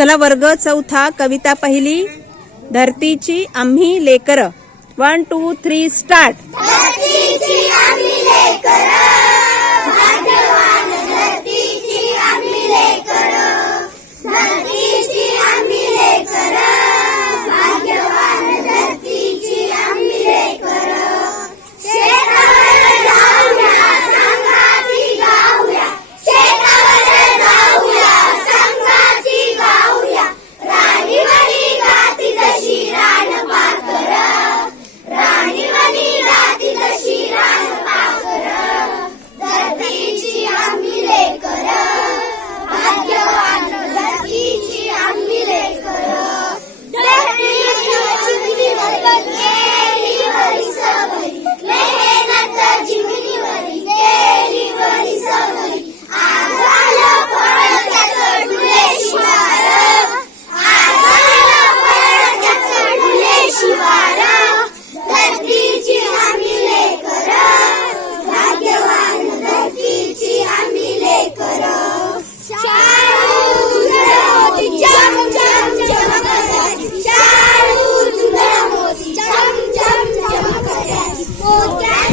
चला वर्ग चौथा कविता पहिली. धरतीची आम्ही लेकर. वन टू थ्री स्टार्ट धरतीची आम्ही लेकर. Go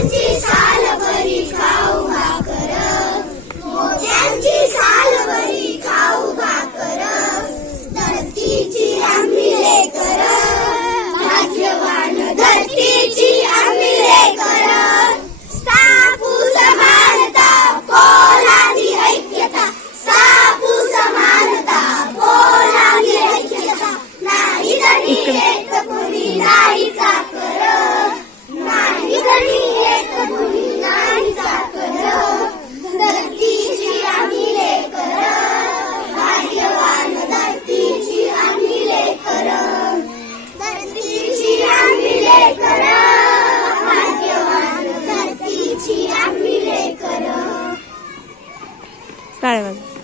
साडेबारा